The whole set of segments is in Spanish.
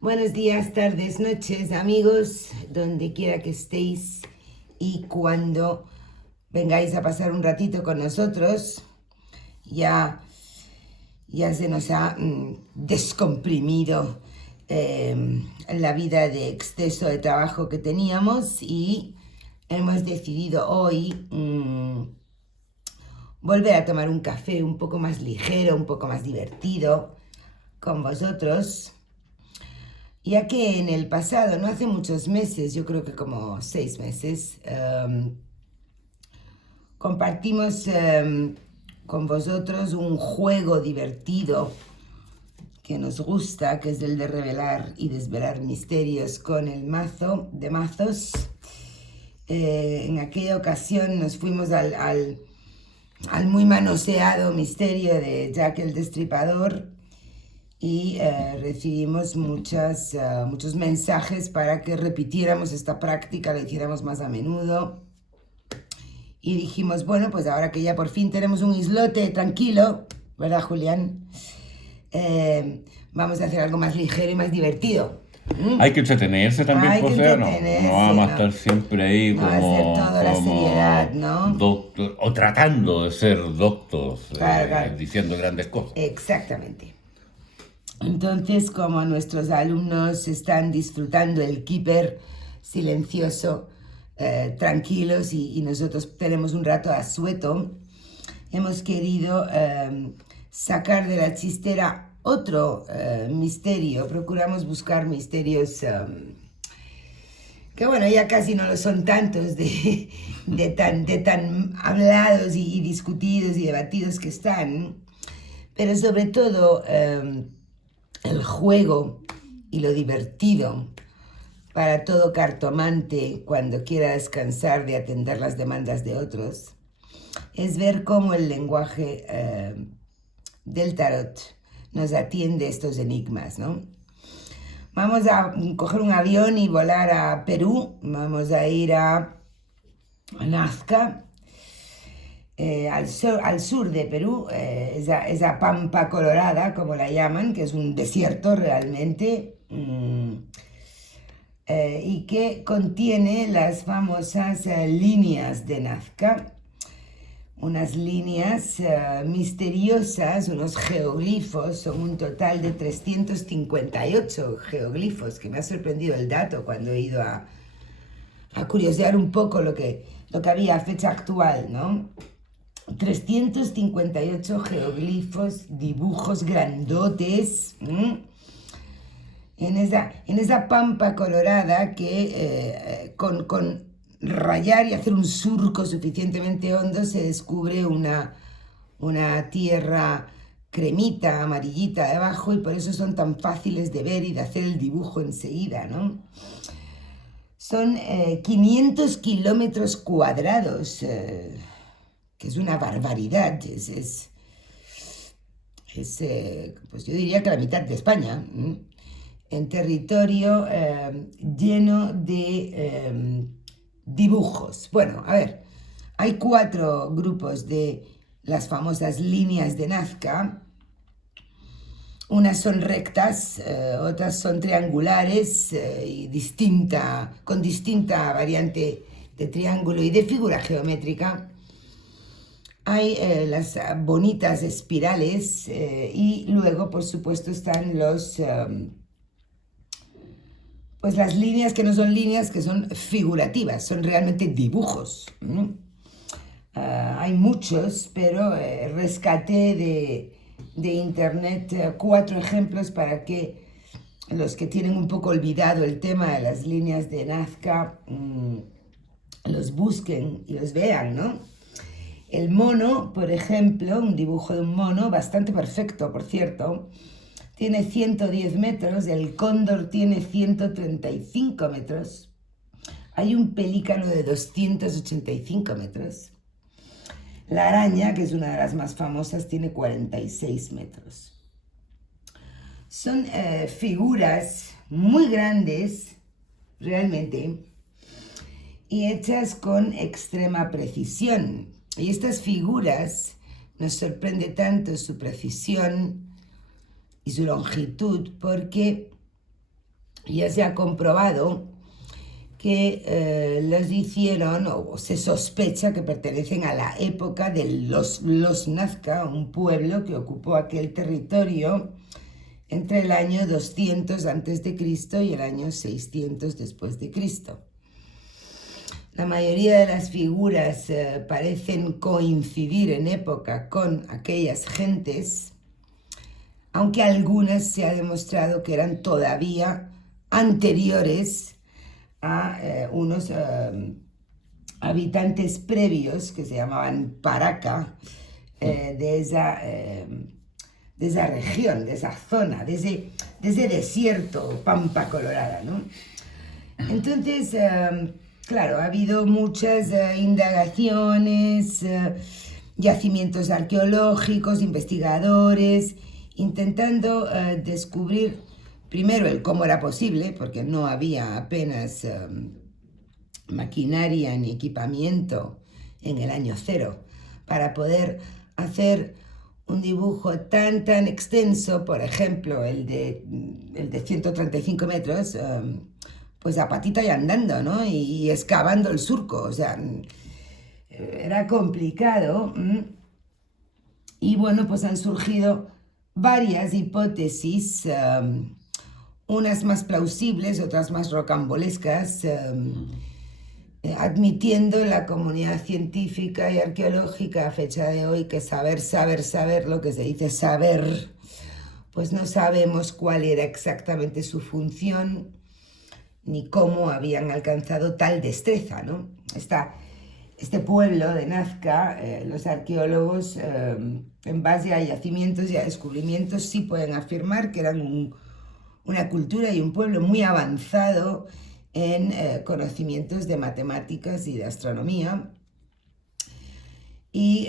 Buenos días, tardes, noches, amigos, donde quiera que estéis y cuando vengáis a pasar un ratito con nosotros, ya, ya se nos ha descomprimido la vida de exceso de trabajo que teníamos y hemos decidido hoy volver a tomar un café un poco más ligero, un poco más divertido con vosotros. Ya que en el pasado, no hace muchos meses, yo creo que como 6 meses, compartimos con vosotros un juego divertido que nos gusta, que es el de revelar y desvelar misterios con el mazo de mazos. En aquella ocasión nos fuimos al muy manoseado misterio de Jack el Destripador y recibimos muchos mensajes para que repitiéramos esta práctica, la hiciéramos más a menudo. Y dijimos, bueno, pues ahora que ya por fin tenemos un islote tranquilo, ¿verdad, Julián? Vamos a hacer algo más ligero y más divertido. Hay que entretenerse también, Hay que José, ¿no? entretenerse, No vamos a ¿no? estar siempre ahí No hacer toda la seriedad, ¿no? doctor, o tratando de ser doctos, Claro. diciendo grandes cosas. Exactamente. Entonces, como nuestros alumnos están disfrutando el keeper silencioso, tranquilos y nosotros tenemos un rato asueto, hemos querido sacar de la chistera otro misterio. Procuramos buscar misterios que bueno, ya casi no lo son tantos de tan hablados y discutidos y debatidos que están, pero sobre todo el juego y lo divertido para todo cartomante cuando quiera descansar de atender las demandas de otros es ver cómo el lenguaje del tarot nos atiende estos enigmas, ¿no? Vamos a coger un avión y volar a Perú, vamos a ir a Nazca, al sur de Perú, esa pampa colorada, como la llaman, que es un desierto realmente, y que contiene las famosas líneas de Nazca, unas líneas misteriosas, unos geoglifos, son un total de 358 geoglifos, que me ha sorprendido el dato cuando he ido a curiosear un poco lo que había a fecha actual, ¿no? 358 geoglifos, dibujos grandotes, en esa pampa colorada que con rayar y hacer un surco suficientemente hondo se descubre una tierra cremita, amarillita debajo, y por eso son tan fáciles de ver y de hacer el dibujo enseguida, ¿no? Son 500 kilómetros cuadrados, que es una barbaridad, pues yo diría que la mitad de España, en territorio lleno de dibujos. Bueno, a ver, hay 4 grupos de las famosas líneas de Nazca. Unas son rectas, otras son triangulares y con distinta variante de triángulo y de figura geométrica. Hay las bonitas espirales y luego, por supuesto, están pues las líneas que no son líneas, que son figurativas, son realmente dibujos. Hay muchos, pero rescaté de internet 4 ejemplos para que los que tienen un poco olvidado el tema de las líneas de Nazca los busquen y los vean, ¿no? El mono, por ejemplo, un dibujo de un mono, bastante perfecto, por cierto, tiene 110 metros, el cóndor tiene 135 metros, hay un pelícano de 285 metros, la araña, que es una de las más famosas, tiene 46 metros. Son figuras muy grandes, realmente, y hechas con extrema precisión. Y estas figuras nos sorprende tanto su precisión y su longitud porque ya se ha comprobado que los hicieron, o se sospecha que pertenecen a la época de los Nazca, un pueblo que ocupó aquel territorio entre el año 200 a.C. y el año 600 después de Cristo. La mayoría de las figuras parecen coincidir en época con aquellas gentes, aunque algunas se ha demostrado que eran todavía anteriores a unos habitantes previos que se llamaban Paraca, de esa región, de esa zona, de ese desierto, Pampa Colorada, ¿no? Entonces, claro, ha habido muchas indagaciones, yacimientos arqueológicos, investigadores, intentando descubrir primero el cómo era posible, porque no había apenas maquinaria ni equipamiento en el año cero para poder hacer un dibujo tan extenso, por ejemplo, el de 135 metros, pues a patita y andando, ¿no? Y excavando el surco, o sea, era complicado. Y bueno, pues han surgido varias hipótesis, unas más plausibles, otras más rocambolescas, admitiendo la comunidad científica y arqueológica a fecha de hoy que saber, lo que se dice saber, pues no sabemos cuál era exactamente su función ni cómo habían alcanzado tal destreza, ¿no? Este pueblo de Nazca, los arqueólogos, en base a yacimientos y a descubrimientos, sí pueden afirmar que eran una cultura y un pueblo muy avanzado en conocimientos de matemáticas y de astronomía, y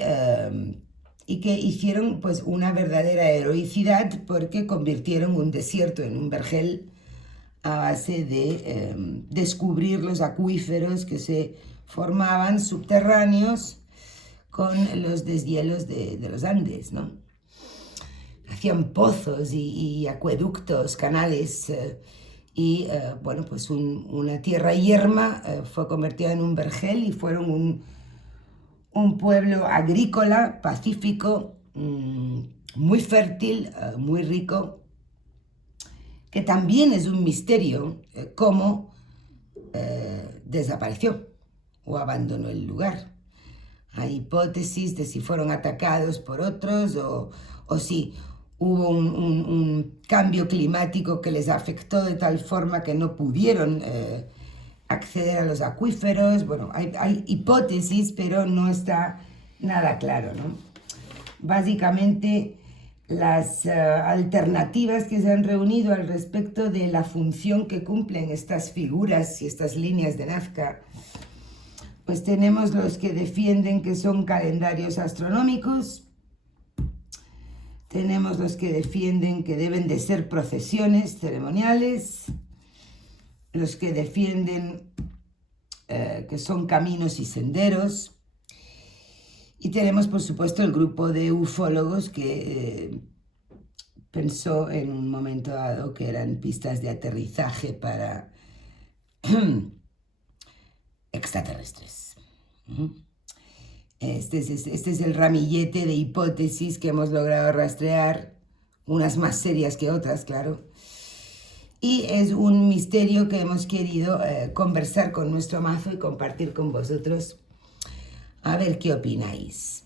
que hicieron pues una verdadera heroicidad porque convirtieron un desierto en un vergel a base de descubrir los acuíferos que se formaban subterráneos con los deshielos de los Andes, ¿no? Hacían pozos y acueductos, canales, bueno, pues una tierra yerma fue convertida en un vergel y fueron un pueblo agrícola, pacífico, muy fértil, muy rico, que también es un misterio cómo desapareció o abandonó el lugar. Hay hipótesis de si fueron atacados por otros o si hubo un cambio climático que les afectó de tal forma que no pudieron acceder a los acuíferos. Bueno, hay hipótesis, pero no está nada claro, ¿no? Básicamente, las alternativas que se han reunido al respecto de la función que cumplen estas figuras y estas líneas de Nazca, pues tenemos los que defienden que son calendarios astronómicos, tenemos los que defienden que deben de ser procesiones ceremoniales, los que defienden que son caminos y senderos, y tenemos, por supuesto, el grupo de ufólogos que pensó en un momento dado que eran pistas de aterrizaje para extraterrestres. Este es el ramillete de hipótesis que hemos logrado rastrear, unas más serias que otras, claro. Y es un misterio que hemos querido conversar con nuestro mazo y compartir con vosotros. A ver qué opináis.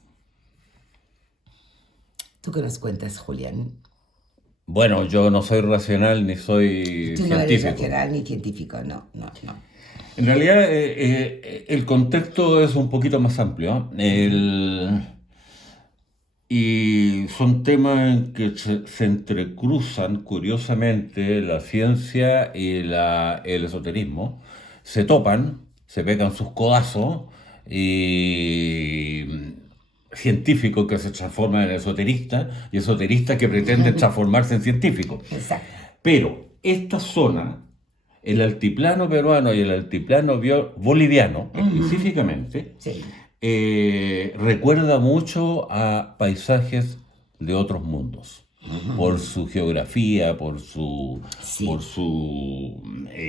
¿Tú qué nos cuentas, Julián? Bueno, yo no soy racional ni soy Tú científico. no eres racional ni científico, no. En realidad, el contexto es un poquito más amplio, y son temas en que se entrecruzan, curiosamente, la ciencia y el esoterismo. Se topan, se pegan sus codazos, y científicos que se transforman en esoteristas, y esoteristas que pretenden transformarse en científicos. Exacto. Pero esta zona, el altiplano peruano y el altiplano boliviano, específicamente, Sí. Recuerda mucho a paisajes de otros mundos. por su geografía, por su, Sí. por su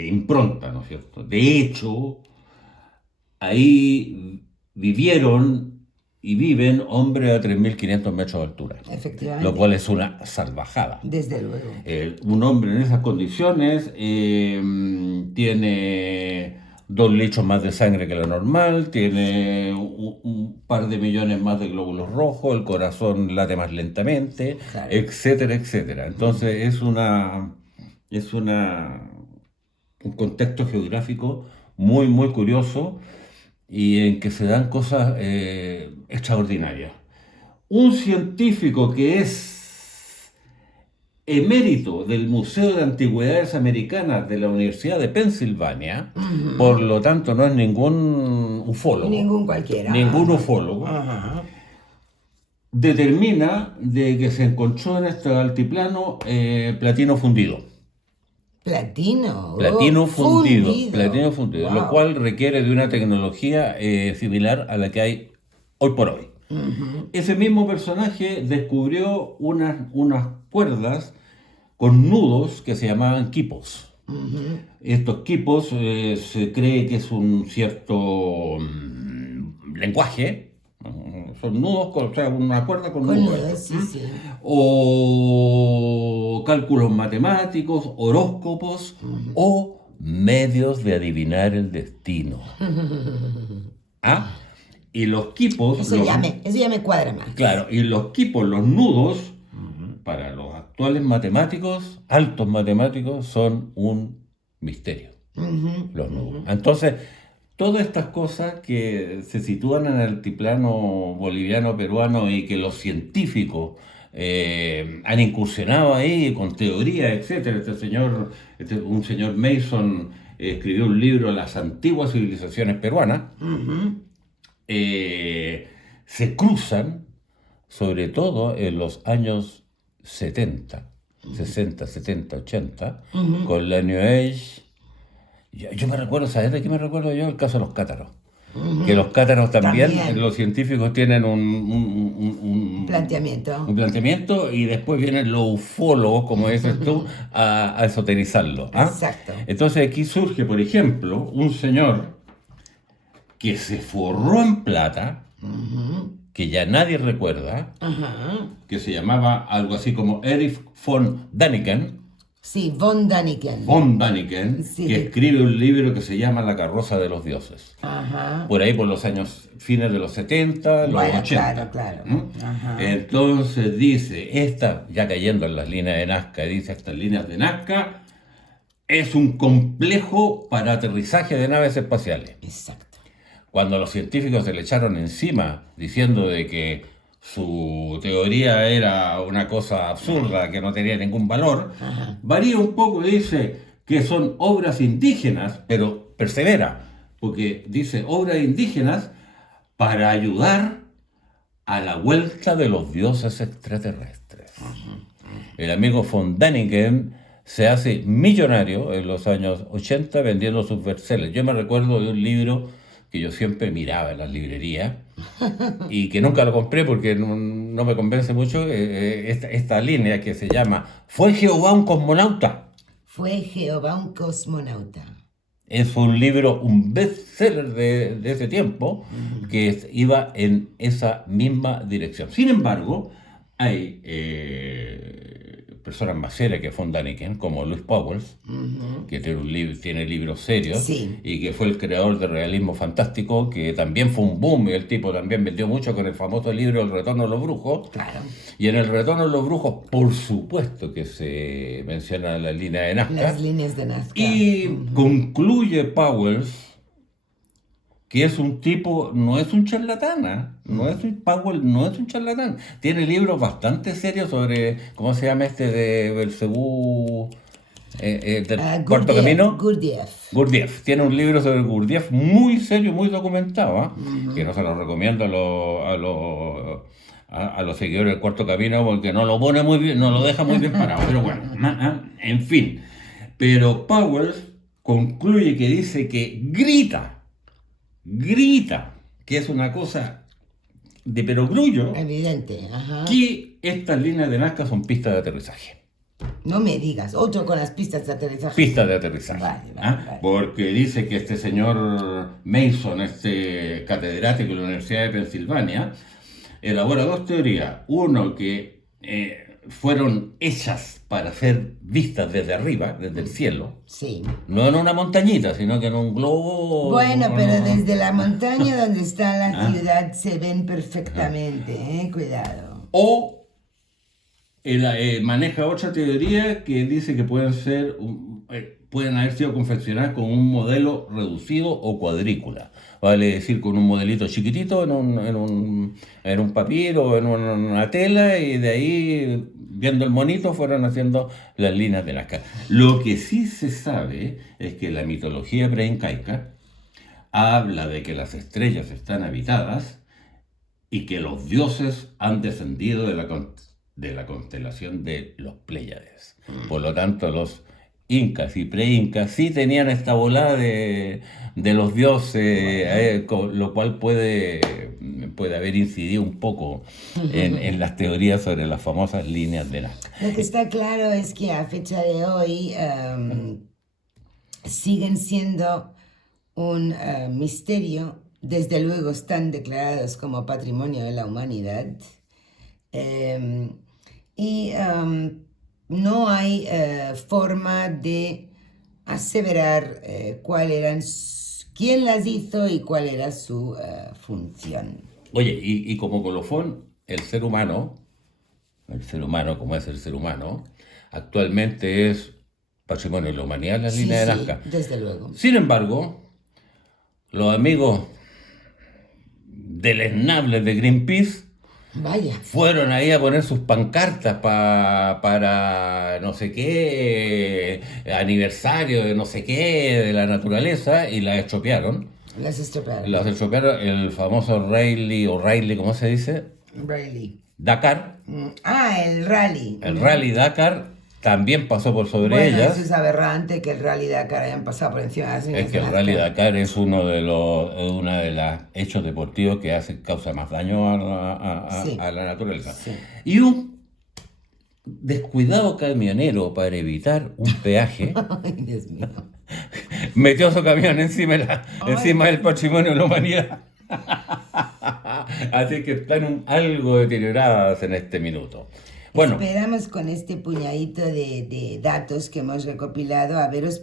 impronta, ¿no es cierto? De hecho, ahí vivieron y viven hombres a 3.500 metros de altura, Efectivamente. lo cual es una salvajada. Desde luego. Un hombre en esas condiciones tiene 2 litros más de sangre que lo normal, tiene un par de millones más de glóbulos rojos, el corazón late más lentamente, Claro. etcétera, etcétera. Entonces es un contexto geográfico muy, muy curioso y en que se dan cosas extraordinarias. Un científico que es emérito del Museo de Antigüedades Americanas de la Universidad de Pensilvania, por lo tanto no es ningún ufólogo. Ningún cualquiera. Ningún ufólogo. Ajá. Determina de que se encontró en este altiplano platino fundido. Platino. Platino fundido. Platino Wow. fundido, lo cual requiere de una tecnología similar a la que hay hoy por hoy. Ese mismo personaje descubrió unas cuerdas con nudos que se llamaban quipos. Estos quipos se cree que es un cierto lenguaje. Son nudos, o sea, una cuerda con Con nudos. nudos, sí, sí. O cálculos matemáticos, horóscopos o medios de adivinar el destino. ¿Ah? Y los quipos... Eso ya me cuadra más. Claro, y los quipos, los nudos, para los actuales matemáticos, altos matemáticos, son un misterio. Los nudos. Entonces, todas estas cosas que se sitúan en el altiplano boliviano, peruano y que los científicos han incursionado ahí con teorías, etcétera. Un señor Mason escribió un libro, Las antiguas civilizaciones peruanas. Se cruzan, sobre todo en los años 70, 60, 70, 80, con la New Age. Yo me recuerdo, ¿sabes de qué me recuerdo yo? El caso de los cátaros. Que los cátaros también, los científicos tienen un planteamiento y después vienen los ufólogos, como dices tú, a esoterizarlo. ¿Ah? Exacto. Entonces aquí surge, por ejemplo, un señor que se forró en plata, que ya nadie recuerda, que se llamaba algo así como Erich von Däniken. Sí, von Däniken. Von Däniken, Sí. que escribe un libro que se llama La carroza de los dioses. Por ahí por los años fines de los 70, los 80. Claro. Entonces dice, ya cayendo en las líneas de Nazca, dice, estas líneas de Nazca es un complejo para aterrizaje de naves espaciales. Exacto. Cuando los científicos se le echaron encima diciendo de que su teoría era una cosa absurda, que no tenía ningún valor, varía un poco y dice que son obras indígenas, pero persevera, porque dice obras indígenas para ayudar a la vuelta de los dioses extraterrestres. El amigo von Däniken se hace millonario en los años 80 vendiendo sus bestsellers. Yo me recuerdo de un libro que yo siempre miraba en las librerías y que nunca lo compré porque no me convence mucho, esta línea que se llama ¿Fue Jehová un cosmonauta? Fue Jehová un cosmonauta. Es un libro, un bestseller de ese tiempo que iba en esa misma dirección. Sin embargo, hay personas más serias que von Däniken, como Luis Pauwels, que tiene libros serios, Sí. y que fue el creador del realismo fantástico, que también fue un boom, y el tipo también vendió mucho con el famoso libro El retorno de los brujos. Claro. Y en El retorno de los brujos, por supuesto que se menciona la línea de Nazca. Las líneas de Nazca. Y concluye Pauwels que es un tipo, no es un charlatán, Powell no es un charlatán. Tiene libros bastante serios sobre, ¿cómo se llama este de Belcebú? Del Cuarto Camino. Gurdjieff. Tiene un libro sobre Gurdjieff muy serio, muy documentado, que no se lo recomiendo a los seguidores del Cuarto Camino porque no lo pone muy bien, no lo deja muy bien parado. Pero bueno, en fin. Pero Powell concluye que dice que grita, que es una cosa de perogrullo Evidente, ajá. que estas líneas de Nazca son pistas de aterrizaje. No me digas, otro con las pistas de aterrizaje. Pistas de aterrizaje. Vale. Porque dice que este señor Mason, este catedrático de la Universidad de Pensilvania, elabora dos teorías. Uno, que fueron hechas para ser vistas desde arriba, desde el cielo. Sí. No en una montañita, sino que en un globo. Bueno, pero desde la montaña donde está la ciudad se ven perfectamente, cuidado. O maneja otra teoría que dice que pueden haber sido confeccionadas con un modelo reducido o cuadrícula. Vale decir, con un modelito chiquitito en un papel o en una tela, y de ahí, viendo el monito, fueron haciendo las líneas de Nazca. Lo que sí se sabe es que la mitología preincaica habla de que las estrellas están habitadas y que los dioses han descendido de la constelación de los Pléyades. Por lo tanto, los incas y preincas sí tenían esta volada de los dioses, lo cual puede haber incidido un poco en las teorías sobre las famosas líneas de Nazca. Lo que está claro es que a fecha de hoy siguen siendo un misterio. Desde luego están declarados como patrimonio de la humanidad. No hay forma de aseverar quién las hizo y cuál era su función. Oye, y como colofón, el ser humano, como es el ser humano, actualmente es patrimonio de la humanidad, las líneas de Nazca. Desde luego. Sin embargo, los amigos deleznables de Greenpeace fueron ahí a poner sus pancartas para no sé qué, aniversario de no sé qué, de la naturaleza, y las estropearon. Las estropearon el famoso Rally, ¿cómo se dice? Dakar. El rally. El Rally Dakar también pasó por sobre ellas. Eso es aberrante que el Rally Dakar hayan pasado por encima de las líneas. Es que el Rally Dakar es uno de los hechos deportivos que causa más daño a la naturaleza. Sí. Y un descuidado camionero, para evitar un peaje, ay, Dios mío, metió su camión encima del patrimonio de la humanidad. Así que están algo deterioradas en este minuto. Bueno, esperamos con este puñadito de datos que hemos recopilado haberos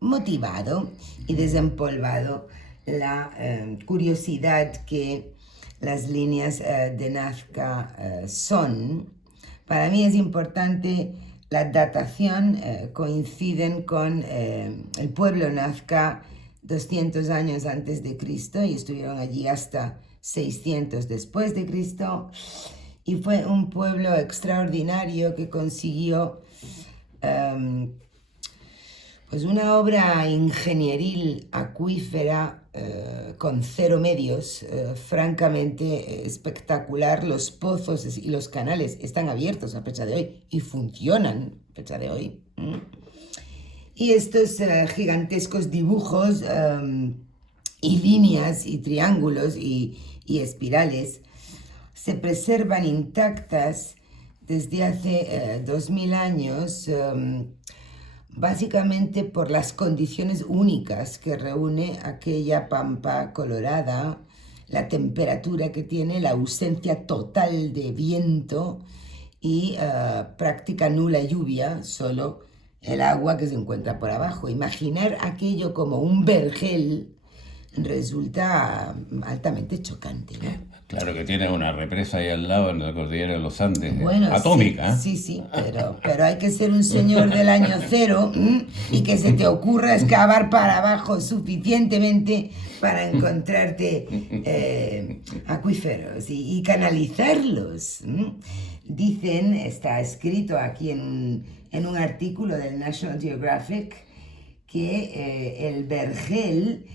motivado y desempolvado la curiosidad que las líneas de Nazca son. Para mí es importante la datación, coinciden con el pueblo Nazca 200 años antes de Cristo y estuvieron allí hasta 600 después de Cristo. Y fue un pueblo extraordinario que consiguió pues una obra ingenieril acuífera con cero medios, francamente espectacular. Los pozos y los canales están abiertos a fecha de hoy y funcionan a fecha de hoy. Y estos gigantescos dibujos y líneas y triángulos y espirales se preservan intactas desde hace 2000 años, básicamente por las condiciones únicas que reúne aquella pampa colorada, la temperatura que tiene, la ausencia total de viento y práctica nula lluvia, solo el agua que se encuentra por abajo. Imaginar aquello como un vergel resulta altamente chocante, ¿no? Claro que tiene una represa ahí al lado en la cordillera de los Andes, bueno, atómica. Sí, pero hay que ser un señor del año cero y que se te ocurra excavar para abajo suficientemente para encontrarte acuíferos y canalizarlos. Dicen, está escrito aquí en un artículo del National Geographic, que el vergel,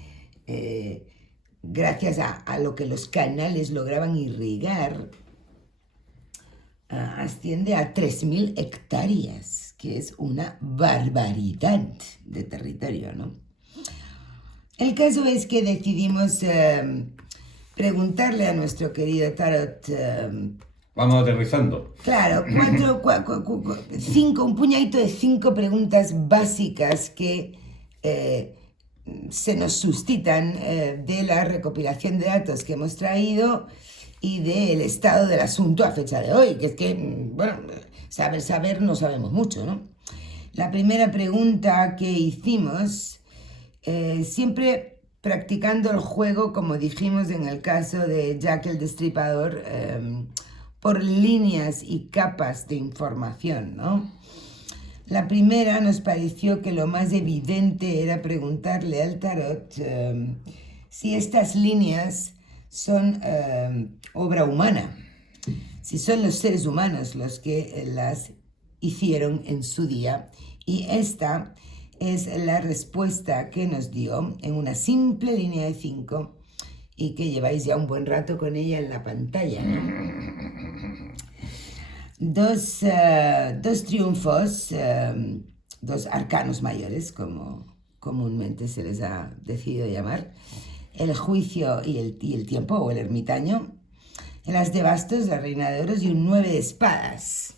gracias a lo que los canales lograban irrigar, asciende a 3.000 hectáreas, que es una barbaridad de territorio, ¿no? El caso es que decidimos preguntarle a nuestro querido tarot, Vamos aterrizando. claro, un puñadito de 5 preguntas básicas que se nos suscitan de la recopilación de datos que hemos traído y del estado del asunto a fecha de hoy, que es que, bueno, saber no sabemos mucho, ¿no? La primera pregunta que hicimos, siempre practicando el juego, como dijimos en el caso de Jack el Destripador, por líneas y capas de información, ¿no? La primera nos pareció que lo más evidente era preguntarle al tarot si estas líneas son obra humana, si son los seres humanos los que las hicieron en su día. Y esta es la respuesta que nos dio en una simple línea de 5 y que lleváis ya un buen rato con ella en la pantalla, ¿no? Dos triunfos, dos arcanos mayores, como comúnmente se les ha decidido llamar, el juicio y el tiempo, o el ermitaño, el as de bastos, la reina de oros y un 9 de espadas.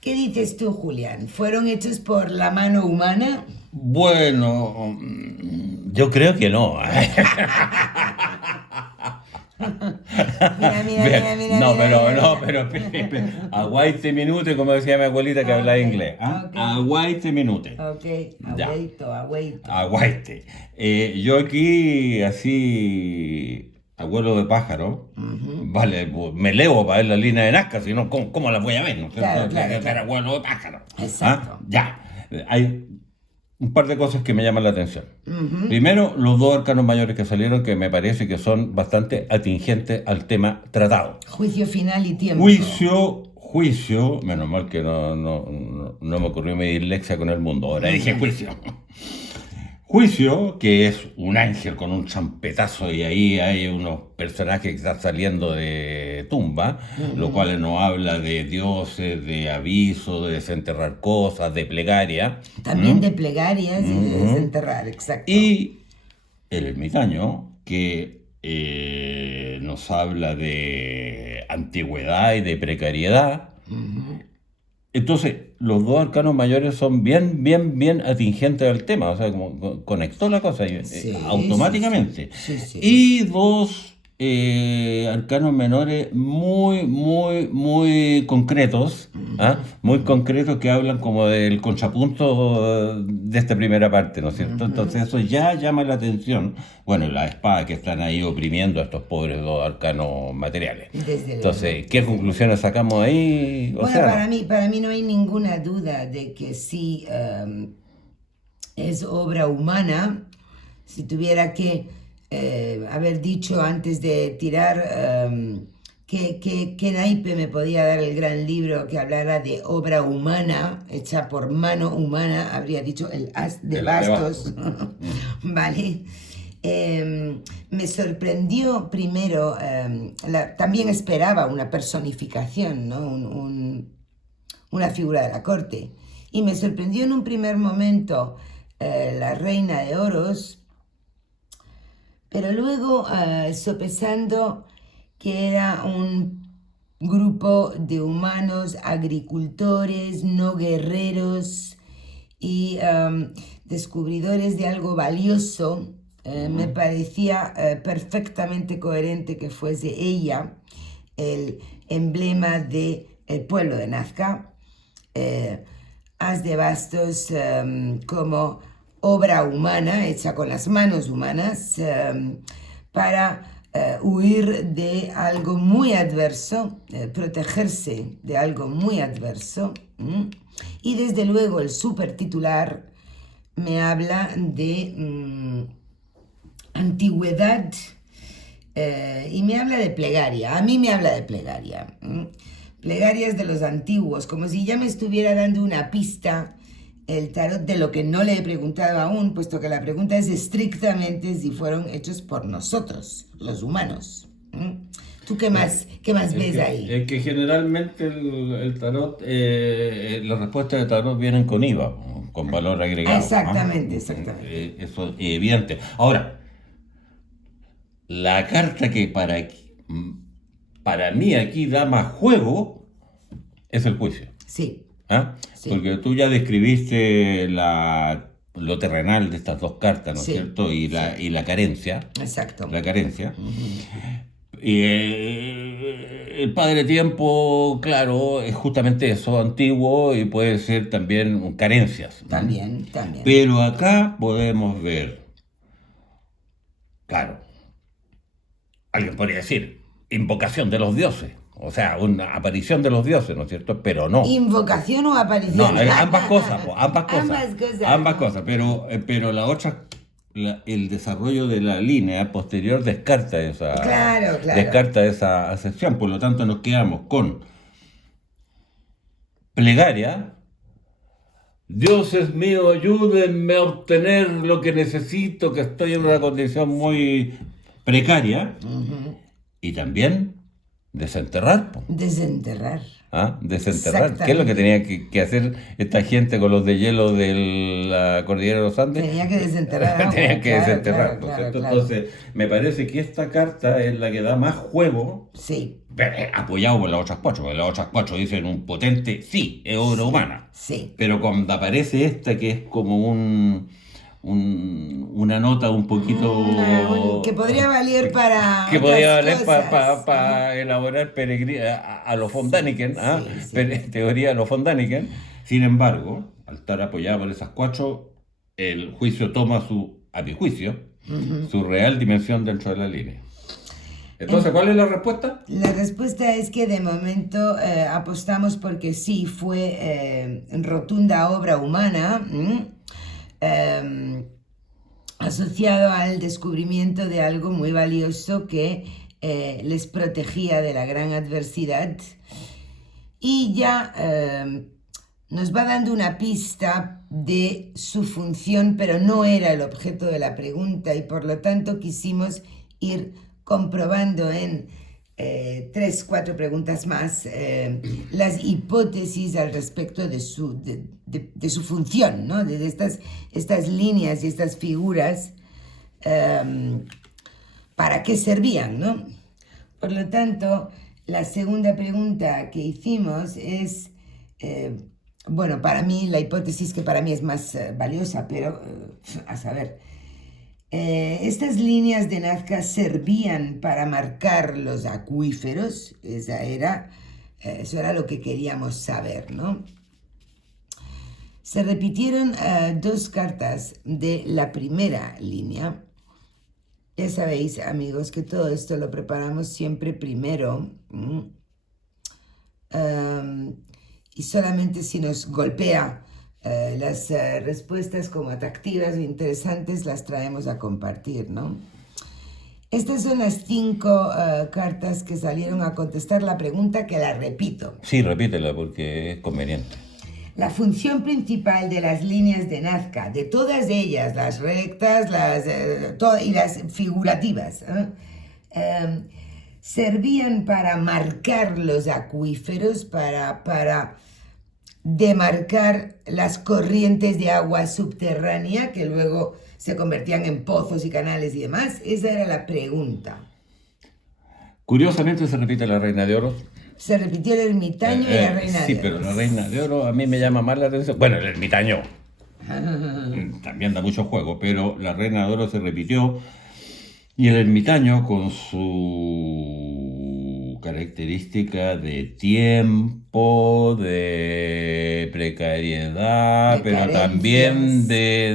¿Qué dices tú, Julián? ¿Fueron hechos por la mano humana? Bueno, yo creo que no. Mira. Pero, aguaite minute, como decía mi abuelita que hablaba inglés. ¿Ah? Ok. Aguaite minute. Ok, Ya. aguaito. Aguaite. Yo aquí, así, abuelo de pájaro, vale, pues, me elevo para ver la línea de Nazca, si no, ¿cómo la voy a ver? ¿No? Claro. Ser abuelo de pájaro. Exacto. ¿Ah? Ya. Hay un par de cosas que me llaman la atención. Primero, los 2 arcanos mayores que salieron, que me parece que son bastante atingentes al tema tratado. Juicio final y tiempo. Juicio, menos mal que no me ocurrió mi dislexia con el mundo, ahora dije juicio. Juicio, que es un ángel con un champetazo y ahí hay unos personajes que están saliendo de tumba, lo cual nos habla de dioses, de aviso, de desenterrar cosas, de plegaria. También de plegarias y de desenterrar, exacto. Y el ermitaño, que nos habla de antigüedad y de precariedad. Entonces, los 2 arcanos mayores son bien atingentes al tema, o sea, como conectó la cosa Sí, automáticamente. sí. Y 2 arcanos menores muy concretos, muy concretos, que hablan como del contrapunto de esta primera parte, ¿no es cierto? Entonces eso ya llama la atención. Bueno, las espadas que están ahí oprimiendo a estos pobres 2 arcanos materiales. Entonces, ¿qué conclusiones sacamos ahí? Bueno, para mí no hay ninguna duda de que sí es obra humana. Si tuviera que haber dicho antes de tirar qué naipe me podía dar el gran libro que hablara de obra humana, hecha por mano humana, habría dicho el as de bastos. Vale. Me sorprendió primero, también esperaba una personificación, ¿no? Una figura de la corte. Y me sorprendió en un primer momento la reina de oros, pero luego sopesando que era un grupo de humanos agricultores, no guerreros y descubridores de algo valioso, me parecía perfectamente coherente que fuese ella el emblema del pueblo de Nazca, as de bastos como obra humana, hecha con las manos humanas, para huir de algo muy adverso, protegerse de algo muy adverso. Y desde luego el supertitular me habla de antigüedad y me habla de plegaria. A mí me habla de plegaria. Plegarias de los antiguos, como si ya me estuviera dando una pista el tarot de lo que no le he preguntado aún, puesto que la pregunta es estrictamente si fueron hechos por nosotros, los humanos. ¿Tú qué más ves ahí? Es que generalmente el tarot, las respuestas de tarot vienen con IVA, con valor agregado. Exactamente. Eso es evidente. Ahora, la carta que para mí aquí da más juego es el juicio. Sí, ¿Ah? sí. Porque tú ya describiste lo terrenal de estas dos cartas, ¿no es Sí, cierto? Y la carencia. exacto. La carencia. Y el Padre Tiempo, claro, es justamente eso, antiguo y puede ser también carencias. También. Pero acá podemos ver, claro, alguien podría decir, invocación de los dioses, o sea, una aparición de los dioses, ¿no es cierto? Pero no. ¿Invocación o No, aparición? ambas cosas, po, ambas cosas. Ambas cosas. Ambas cosas, pero la otra, el desarrollo de la línea posterior Claro. descarta esa acepción. Por lo tanto, nos quedamos con plegaria. Dioses mío, ayúdenme a obtener lo que necesito, que estoy en una condición muy precaria. Y también desenterrar, po. Desenterrar. ¿Ah? Desenterrar. ¿Qué es lo que tenía que hacer esta gente con los de hielo de la cordillera de los Andes? Tenía que desenterrar agua, Tenía que claro, desenterrar, claro, ¿no es cierto? claro. Entonces, me parece que esta carta es la que da más juego, Sí, apoyado por las otras cuatro, porque las otras cuatro dicen un potente, sí, es obra humana. sí. Pero cuando aparece esta que es como una nota un poquito... Que podría valer para que podía otras valer cosas. para elaborar a los von Däniken, Sí. teoría a los von Däniken. Sin embargo, al estar apoyado por esas cuatro, el juicio toma a mi juicio, su real dimensión dentro de la línea. Entonces, ¿cuál es la respuesta? La respuesta es que de momento apostamos porque sí, fue rotunda obra humana, asociado al descubrimiento de algo muy valioso que les protegía de la gran adversidad y ya nos va dando una pista de su función, pero no era el objeto de la pregunta y por lo tanto quisimos ir comprobando en 3-4 preguntas más las hipótesis al respecto de su función, ¿no? De estas líneas y estas figuras, para qué servían, ¿no? Por lo tanto, la segunda pregunta que hicimos es, bueno, para mí, la hipótesis que para mí es más valiosa, pero a saber, estas líneas de Nazca servían para marcar los acuíferos, eso era lo que queríamos saber, ¿no? Se repitieron dos cartas de la primera línea. Ya sabéis, amigos, que todo esto lo preparamos siempre primero. Y solamente si nos golpea las respuestas como atractivas o interesantes, las traemos a compartir, ¿no? Estas son las 5 cartas que salieron a contestar la pregunta, que la repito. Sí, repítela porque es conveniente. La función principal de las líneas de Nazca, de todas ellas, las rectas y las figurativas, servían para marcar los acuíferos, para demarcar las corrientes de agua subterránea que luego se convertían en pozos y canales y demás. Esa era la pregunta. Curiosamente se repite la Reina de Oro. Se repitió el ermitaño y la Reina de Oro. Sí, pero la Reina de Oro a mí me llama más la atención. Bueno, el ermitaño también da mucho juego, pero la Reina de Oro se repitió y el ermitaño con su característica de tiempo, de precariedad, pero también de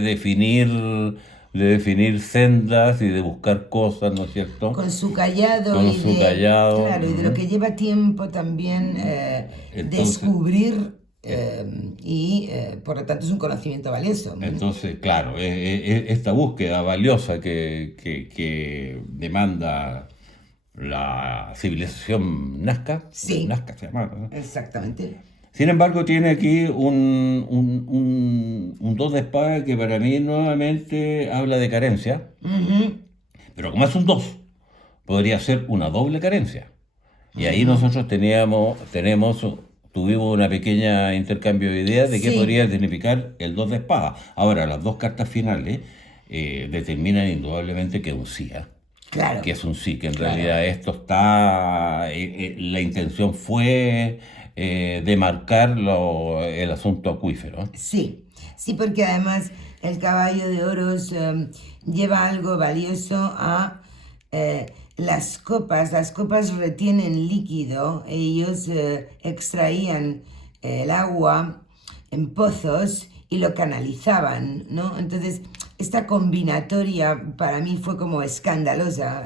definir sendas y de buscar cosas, ¿no es cierto? Con su callado. Claro, y de lo que lleva tiempo también descubrir y por lo tanto es un conocimiento valioso. Entonces, claro, esta búsqueda valiosa que demanda la civilización Nazca, Sí. Nazca se llama, ¿no? Exactamente. Sin embargo, tiene aquí un dos de espada que para mí nuevamente habla de carencia, pero como es un dos, podría ser una doble carencia. Y ahí nosotros tuvimos una pequeña intercambio de ideas de qué Sí. podría significar el dos de espada. Ahora, las dos cartas finales determinan indudablemente que es un sí, ¿eh? Claro. que es un sí, que en Claro. realidad esto está, la intención fue demarcar el asunto acuífero. Sí, sí, porque además el caballo de oros lleva algo valioso a las copas. Las copas retienen líquido, ellos extraían el agua en pozos y lo canalizaban, ¿no? Entonces, esta combinatoria para mí fue como escandalosa.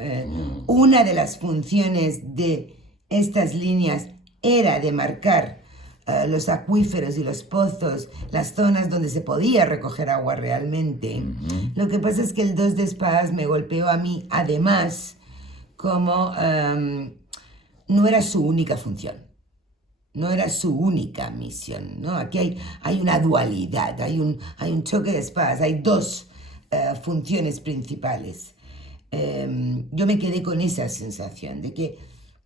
Una de las funciones de estas líneas era demarcar los acuíferos y los pozos, las zonas donde se podía recoger agua realmente. Lo que pasa es que el 2 de espadas me golpeó a mí, además, como no era su única función, no era su única misión, ¿no? Aquí hay una dualidad, hay un choque de espadas, hay dos funciones principales. Yo me quedé con esa sensación de que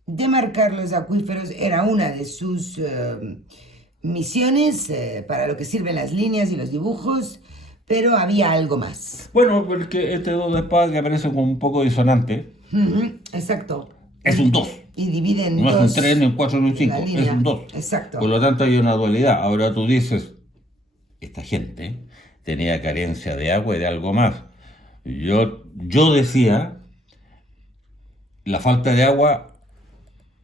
demarcar los acuíferos era una de sus misiones para lo que sirven las líneas y los dibujos, pero había algo más. Bueno, porque este 2 de espada que aparece como un poco disonante, Exacto. es un 2. Y divide en No dos. es un 3, ni un 4, ni un 5, la es línea. un 2. Exacto. Por lo tanto hay una dualidad. Ahora tú dices, esta gente tenía carencia de agua y de algo más. Yo decía, la falta de agua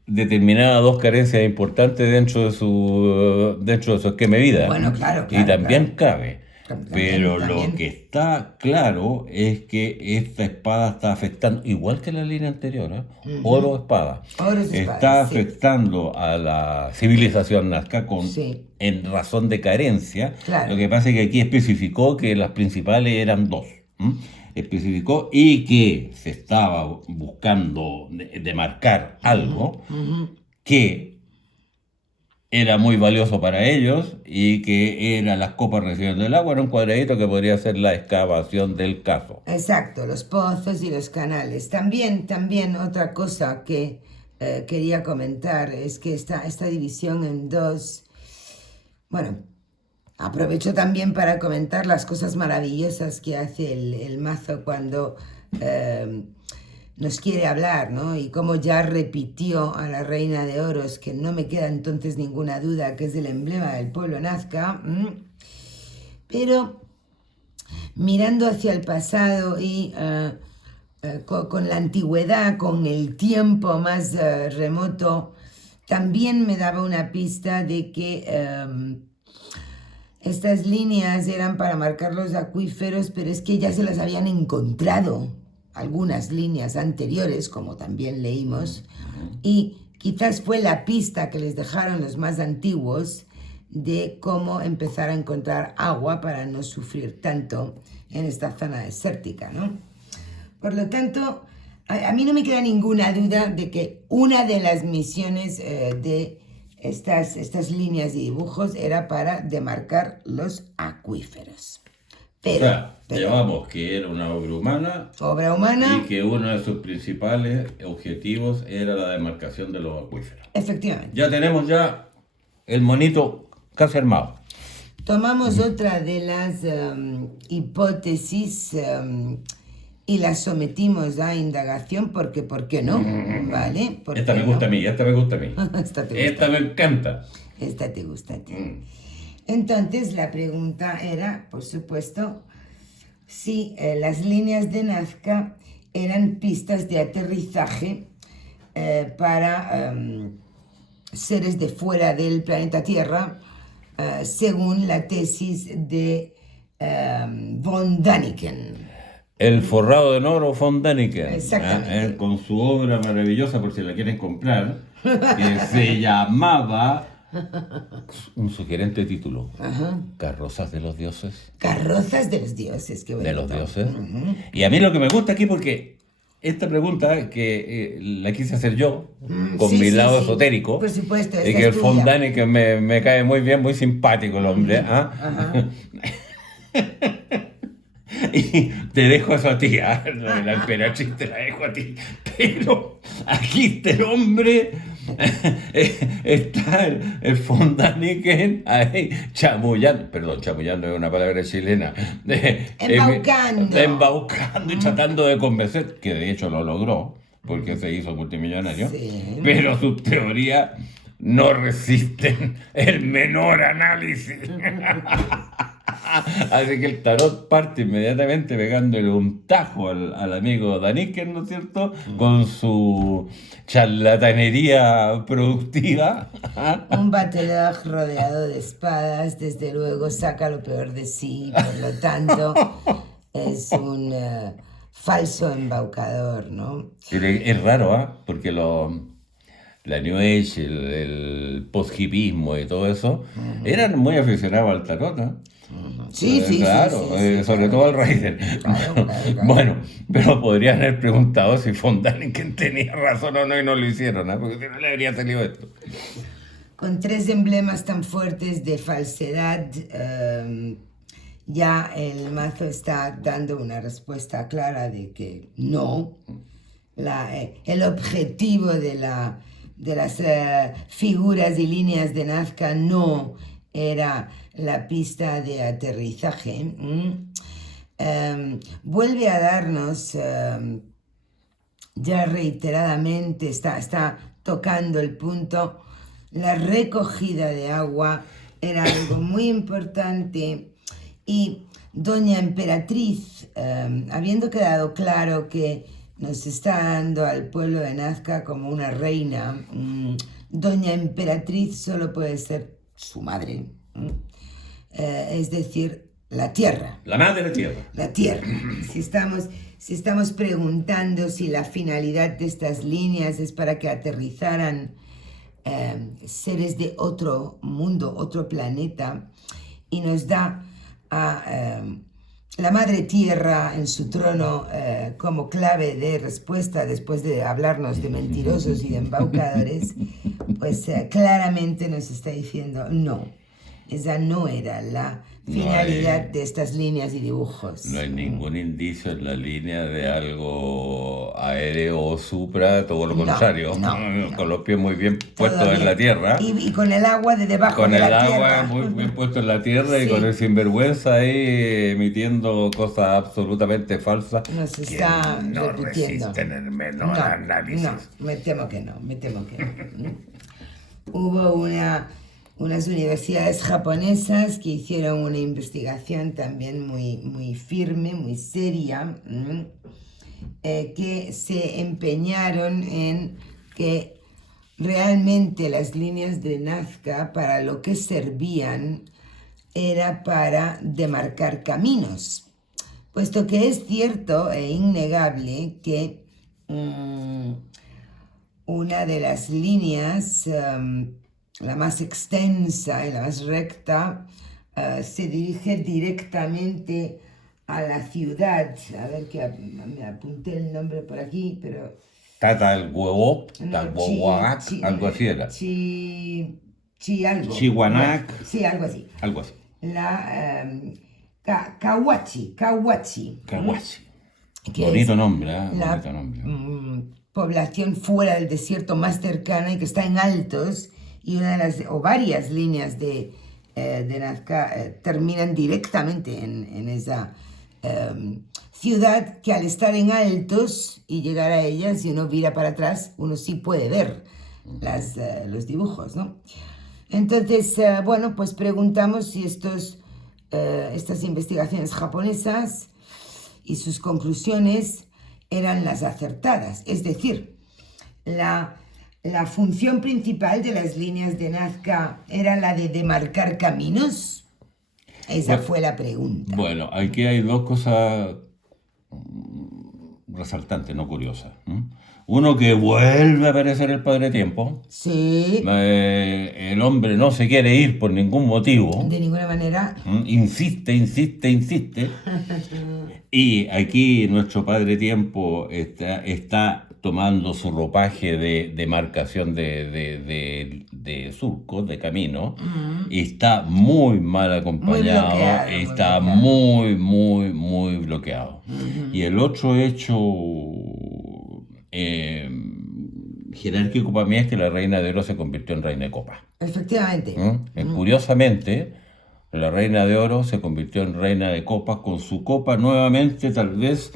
determinaba dos carencias importantes dentro de su esquema de vida. Bueno, claro, Y también claro. cabe. También, Pero también. lo que está claro es que esta espada está afectando, igual que la línea anterior, oro espada, Oros y está espadas, sí. afectando a la civilización nazca Sí. en razón de carencia. Claro. Lo que pasa es que aquí especificó que las principales eran dos. Especificó y que se estaba buscando demarcar algo que era muy valioso para ellos y que era las copas recibiendo el agua, era un cuadradito que podría ser la excavación del caso. Exacto, los pozos y los canales. También otra cosa que quería comentar es que esta división en dos, bueno, aprovecho también para comentar las cosas maravillosas que hace el mazo cuando nos quiere hablar, ¿no? Y como ya repitió a la Reina de Oros, que no me queda entonces ninguna duda que es el emblema del pueblo Nazca, pero mirando hacia el pasado y con la antigüedad, con el tiempo más remoto, también me daba una pista de que estas líneas eran para marcar los acuíferos, pero es que ya se las habían encontrado algunas líneas anteriores, como también leímos, y quizás fue la pista que les dejaron los más antiguos de cómo empezar a encontrar agua para no sufrir tanto en esta zona desértica, ¿no? Por lo tanto, a mí no me queda ninguna duda de que una de las misiones de estas líneas y dibujos era para demarcar los acuíferos. Pero, Llamamos que era una obra humana obra humana, y que uno de sus principales objetivos era la demarcación de los acuíferos. efectivamente. Ya tenemos el monito casi armado. Tomamos otra de las hipótesis y la sometimos a indagación porque, ¿por qué no? ¿Vale? ¿Por Esta qué me gusta no? a mí, esta me gusta a mí. Esta te gusta. Esta me encanta. Esta te gusta a ti. Entonces la pregunta era, por supuesto, si las líneas de Nazca eran pistas de aterrizaje para seres de fuera del planeta Tierra, según la tesis de von Däniken. El forrado de oro von Däniken. Exactamente. Con su obra maravillosa, por si la quieren comprar, que se llamaba, un sugerente título, Carrozas de los Dioses. Carrozas de los dioses, qué bonito. De los dioses. Y a mí lo que me gusta aquí, porque esta pregunta que la quise hacer yo, con sí, mi sí, lado sí. esotérico, Por supuesto, y esta que es el von tuya. Däniken me cae muy bien, muy simpático el hombre. Y te dejo eso a ti, lo de la emperatriz te la dejo a ti. Pero aquí está el hombre está el von Däniken ahí chamullando es una palabra chilena, embaucando y tratando de convencer, que de hecho lo logró, porque se hizo multimillonario, Sí. pero sus teorías no resisten el menor análisis. Así que el tarot parte inmediatamente pegándole un tajo al amigo Däniken, ¿no es cierto? Con su charlatanería productiva. Un bateleur rodeado de espadas, desde luego, saca lo peor de sí, por lo tanto, es un falso embaucador, ¿no? Pero es raro, ¿ah? Porque la New Age, el post-hipismo y todo eso, eran muy aficionados al tarot, ¿no? Sí, sí, claro, sí, sí, sobre claro. todo al Raider. Claro. Bueno, pero podrían haber preguntado si von Däniken tenía razón o no y no lo hicieron, ¿no? Porque si no le habría salido esto. Con 3 emblemas tan fuertes de falsedad, ya el mazo está dando una respuesta clara de que no. El objetivo de las figuras y líneas de Nazca no era la pista de aterrizaje. Vuelve a darnos ya reiteradamente, está tocando el punto, la recogida de agua era algo muy importante y Doña Emperatriz, habiendo quedado claro que nos está dando al pueblo de Nazca como una reina, Doña Emperatriz solo puede ser su madre, es decir, la tierra. La madre tierra. La tierra. Si estamos preguntando si la finalidad de estas líneas es para que aterrizaran seres de otro mundo, otro planeta, y nos da a la madre tierra en su trono como clave de respuesta después de hablarnos de mentirosos y de embaucadores, pues claramente nos está diciendo no, esa no era la finalidad de estas líneas y dibujos. No hay ningún indicio en la línea de algo aéreo o supra, todo lo contrario, no. con los pies muy bien puestos Todo en bien. la tierra. Y con el agua de debajo Con de el la agua tierra. muy bien puesto en la tierra y Sí. con el sinvergüenza ahí emitiendo cosas absolutamente falsas. Nos que está no repitiendo. resisten el menor análisis. No, me temo que no. Hubo unas universidades japonesas que hicieron una investigación también muy firme, muy seria, que se empeñaron en que realmente las líneas de Nazca para lo que servían era para demarcar caminos, puesto que es cierto e innegable que una de las líneas, la más extensa y la más recta, se dirige directamente a la ciudad. A ver, que me apunté el nombre por aquí, pero... Tatalhuehuop, no, Talhuahuac, algo así era. algo. Chihuanac. Sí, algo así. Algo así. La Cahuachi. Cahuachi. Que Bonito es nombre, ¿eh? la Bonito nombre. población fuera del desierto más cercana y que está en Altos, y una de las o varias líneas de Nazca terminan directamente en esa ciudad, que al estar en Altos y llegar a ella, si uno vira para atrás, uno sí puede ver los dibujos, ¿no? Entonces, bueno, pues preguntamos si estas investigaciones japonesas y sus conclusiones eran las acertadas. Es decir, la función principal de las líneas de Nazca era la de demarcar caminos. Esa fue la pregunta. Bueno, aquí hay dos cosas resaltantes, no curiosas. Uno, que vuelve a aparecer el Padre Tiempo. Sí. El hombre no se quiere ir por ningún motivo. De ninguna manera. Insiste. Y aquí nuestro Padre Tiempo está tomando su ropaje de marcación de surcos, de camino, y está muy mal acompañado, está muy bloqueado. Y el otro hecho jerárquico para mí es que la reina de oro se convirtió en reina de copa. Efectivamente. Curiosamente, la reina de oro se convirtió en reina de copas con su copa nuevamente, tal vez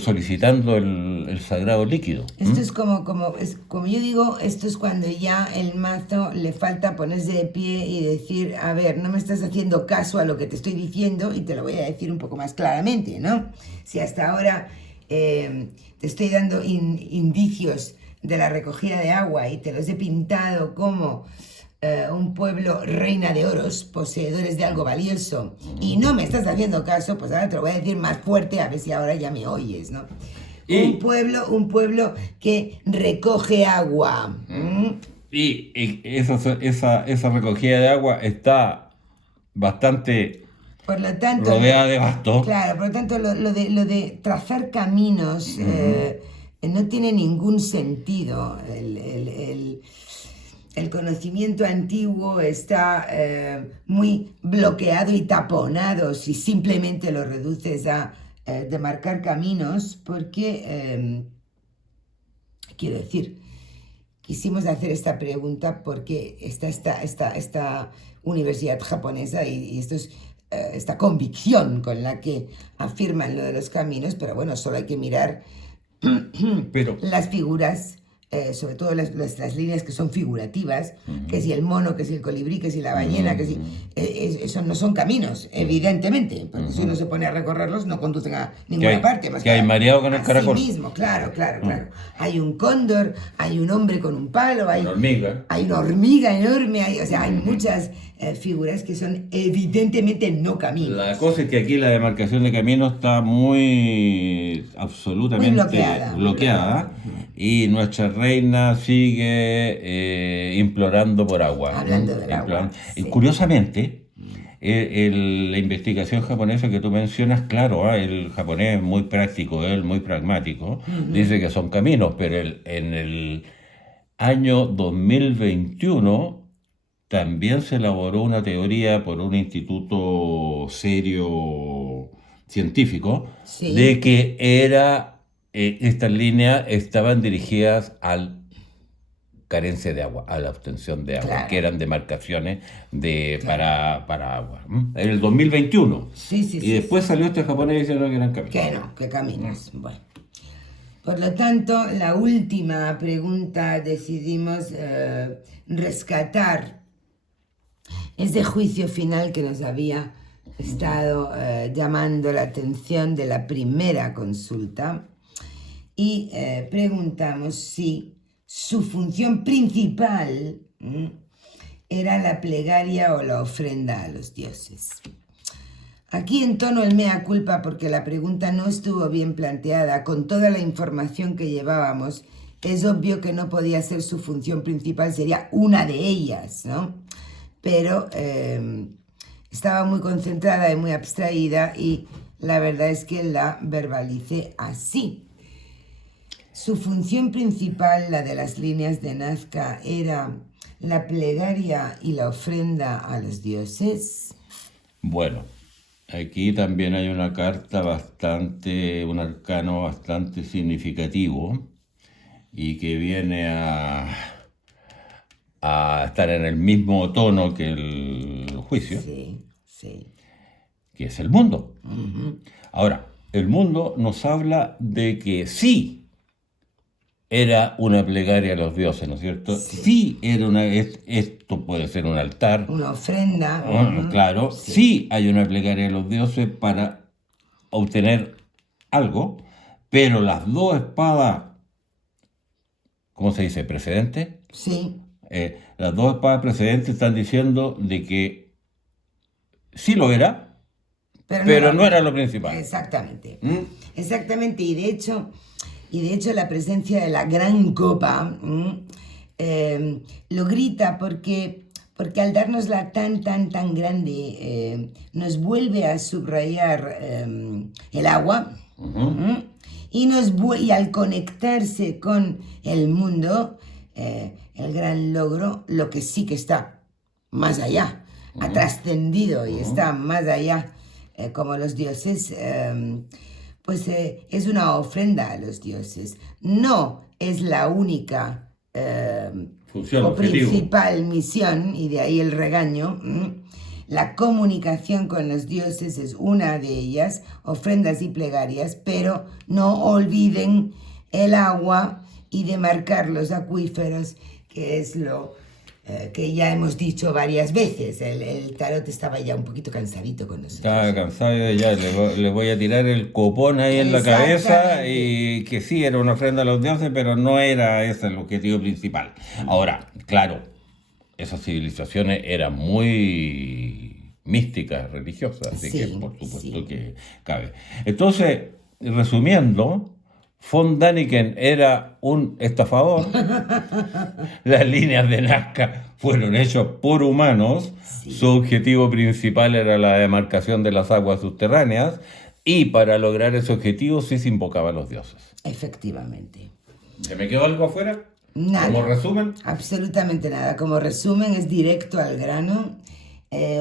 solicitando el sagrado líquido. Esto es como yo digo, esto es cuando ya el mazo le falta ponerse de pie y decir, a ver, no me estás haciendo caso a lo que te estoy diciendo y te lo voy a decir un poco más claramente, ¿no? Si hasta ahora te estoy dando indicios de la recogida de agua y te los he pintado como un pueblo reina de oros, poseedores de algo valioso, y no me estás haciendo caso, pues ahora te lo voy a decir más fuerte, a ver si ahora ya me oyes, ¿no? Un pueblo que recoge agua. Y esa recogida de agua está bastante Por lo tanto, rodeada de bastos. claro, por lo tanto, lo de trazar caminos no tiene ningún sentido. El conocimiento antiguo está muy bloqueado y taponado si simplemente lo reduces a demarcar caminos, porque, quiero decir, quisimos hacer esta pregunta porque esta universidad japonesa y esta convicción con la que afirman lo de los caminos, pero bueno, solo hay que mirar Pero, las figuras, sobre todo las líneas que son figurativas, que si el mono, que si el colibrí, que si la ballena, que si... eso no son caminos, evidentemente, porque si uno se pone a recorrerlos no conducen a ninguna parte. Más que hay mareado con el caracol. Mismo, claro. Hay un cóndor, hay un hombre con un palo, hay una hormiga enorme, hay muchas figuras que son evidentemente no caminos. La cosa es que aquí la demarcación de caminos está absolutamente bloqueada. Y nuestra reina sigue implorando por agua. Hablando del agua. Y curiosamente, la investigación japonesa que tú mencionas, claro, el japonés es muy práctico, él muy pragmático, dice que son caminos, pero en el año 2021 también se elaboró una teoría por un instituto serio científico de que estas líneas estaban dirigidas a carencia de agua, a la obtención de agua, que eran demarcaciones para agua. En el 2021. Y después salió este japonés diciendo que eran caminos. Que no, que caminos. Bueno. Por lo tanto, la última pregunta decidimos rescatar ese juicio final que nos había estado llamando la atención de la primera consulta y preguntamos si su función principal era la plegaria o la ofrenda a los dioses. Aquí entono el mea culpa porque la pregunta no estuvo bien planteada. Con toda la información que llevábamos, es obvio que no podía ser su función principal, sería una de ellas, ¿no? Pero estaba muy concentrada y muy abstraída y la verdad es que la verbalicé así. Su función principal, la de las líneas de Nazca, era la plegaria y la ofrenda a los dioses. Bueno, aquí también hay una carta un arcano bastante significativo y que viene a estar en el mismo tono que el juicio, que es el mundo. Ahora, el mundo nos habla de que sí era una plegaria a los dioses, ¿no es cierto? Sí era esto puede ser un altar. Una ofrenda. Claro, sí hay una plegaria a los dioses para obtener algo, pero las dos espadas, ¿cómo se dice? ¿Precedentes? Sí. Las dos espadas precedentes están diciendo de que sí lo era, pero no era lo principal. Exactamente. Exactamente, y de hecho la presencia de la gran copa lo grita porque al dárnosla tan grande nos vuelve a subrayar el agua y al conectarse con el mundo, el gran logro, lo que sí que está más allá, ha trascendido y está más allá, como los dioses, pues es una ofrenda a los dioses. No es la única Función, o objetivo. principal misión, y de ahí el regaño. La comunicación con los dioses es una de ellas, ofrendas y plegarias, pero no olviden el agua y demarcar los acuíferos, que es lo que ya hemos dicho varias veces. El tarot estaba ya un poquito cansadito con nosotros. Estaba cansado de ya, le voy a tirar el copón ahí en la cabeza Exactamente. y que sí, era una ofrenda a los dioses, pero no era ese el objetivo principal. Ahora, claro, esas civilizaciones eran muy místicas, religiosas, así que Sí, por supuesto sí. que cabe. Entonces, resumiendo, von Däniken era un estafador, las líneas de Nazca fueron hechas por humanos, Sí. su objetivo principal era la demarcación de las aguas subterráneas y para lograr ese objetivo sí se invocaba a los dioses. Efectivamente. ¿Se me quedó algo afuera? Nada. ¿Como resumen? Absolutamente nada. Como resumen, es directo al grano.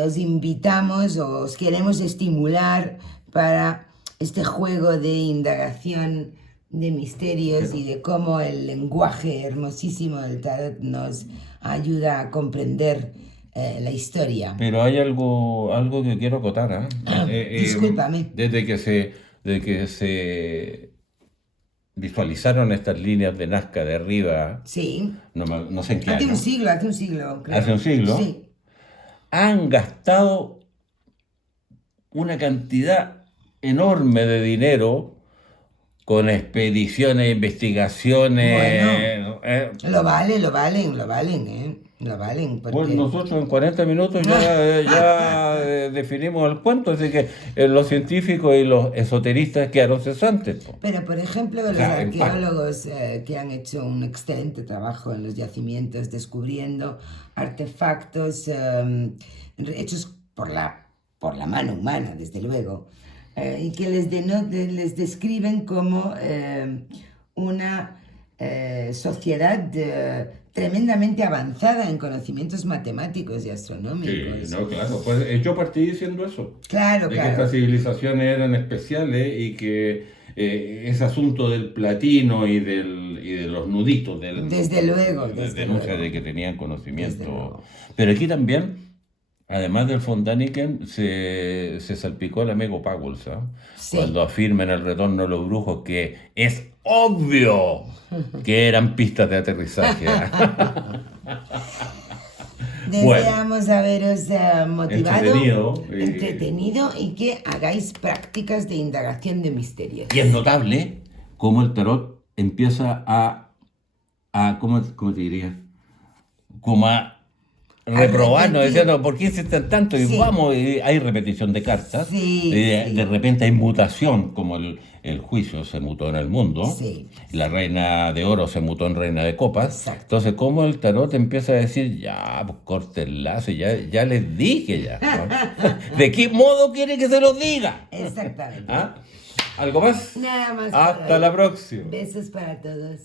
Os invitamos, os queremos estimular para este juego de indagación de misterios y de cómo el lenguaje hermosísimo del tarot nos ayuda a comprender la historia. Pero hay algo que quiero acotar, Discúlpame. Desde que se visualizaron estas líneas de Nazca de arriba, Sí. no sé en qué Hace año, un siglo, creo. ¿Hace un siglo? Sí. han gastado una cantidad enorme de dinero con expediciones, investigaciones. Lo valen, Lo valen, porque... Pues nosotros en 40 minutos ya definimos el cuento, así que los científicos y los esoteristas quedaron cesantes. Po. Pero, por ejemplo, los sea, arqueólogos que han hecho un excelente trabajo en los yacimientos descubriendo artefactos hechos por la mano humana, desde luego, y que les describen como una sociedad tremendamente avanzada en conocimientos matemáticos y astronómicos. Sí, no, claro, pues yo partí diciendo eso. Claro, De que estas civilizaciones eran especiales y que ese asunto del platino y de los nuditos, Desde luego, denuncia de que tenían conocimiento. Pero aquí también, además del von Däniken, se salpicó el amigo Pagels, ¿eh? Sí. Cuando afirma en El retorno de los brujos que es obvio que eran pistas de aterrizaje. Deseamos haberos motivado, entretenido y que hagáis prácticas de indagación de misterios. Y es notable cómo el tarot empieza a ¿cómo te diría? Como a reprobarnos, diciendo, ¿por qué insisten tanto? Y Sí. vamos, y hay repetición de cartas. Sí, sí. De repente hay mutación, como el juicio se mutó en el mundo. Sí. La reina de oro se mutó en reina de copas. Exacto. Entonces, como el tarot empieza a decir, ya, pues córtenla, ya les dije ya. ¿No? ¿De qué modo quiere que se los diga? Exactamente. ¿Ah? ¿Algo más? Nada más. por Hasta hoy. la próxima. Besos para todos.